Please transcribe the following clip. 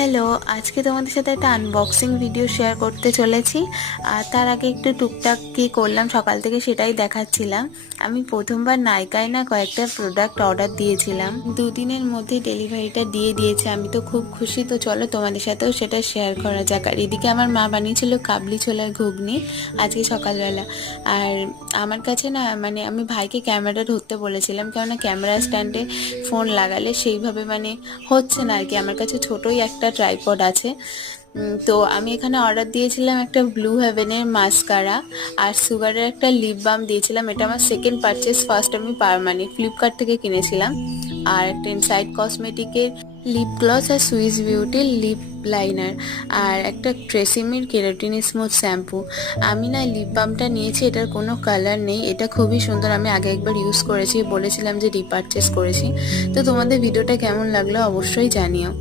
Hello, আজকে তোমাদের সাথে একটা আনবক্সিং ভিডিও শেয়ার করতে চলেছি। আর তার আগে একটু টুকটাক কী করলাম সকাল থেকে সেটাই দেখাচ্ছিলাম। আমি প্রথমবার নাইকায় না কয়েকটা প্রোডাক্ট অর্ডার দিয়েছিলাম, দুদিনের মধ্যে ডেলিভারিটা দিয়ে দিয়েছে। আমি তো খুব খুশি। তো চলো তোমাদের সাথেও সেটা শেয়ার করা যাক। আর এদিকে আমার মা বানিয়েছিল কাবলি ছোলার ঘুগনি আজকে সকালবেলা। আর আমার কাছে না আমি ভাইকে ক্যামেরা ধরতে বলেছিলাম, কেননা ক্যামেরা স্ট্যান্ডে ফোন লাগালে সেইভাবে হচ্ছে না আর কি। আমার কাছে ছোটই একটা ট্রাইপড আছে। তো আমি এখানে অর্ডার দিয়েছিলাম একটা ব্লু হেভেনের মাস্কারা আর সুগারের একটা লিপ বাম দিয়েছিলাম। এটা আমার সেকেন্ড পারচেস। ফার্স্ট আমি ফ্লিপকার্ট থেকে কিনেছিলাম। আর একটা ইনসাইড কসমেটিকের লিপ গ্লস আর সুইস বিউটির লিপ লাইনার আর একটা ট্রেসিমির কেরাটিন স্মুথ শ্যাম্পু। আমি না লিপ বামটা নিয়েছি, এটার কোনো কালার নেই। এটা খুবই সুন্দর, আমি আগে একবার ইউজ করেছি, বলেছিলাম যে রিপারচেস করেছি। তো তোমাদের ভিডিওটা কেমন লাগলো অবশ্যই জানিও।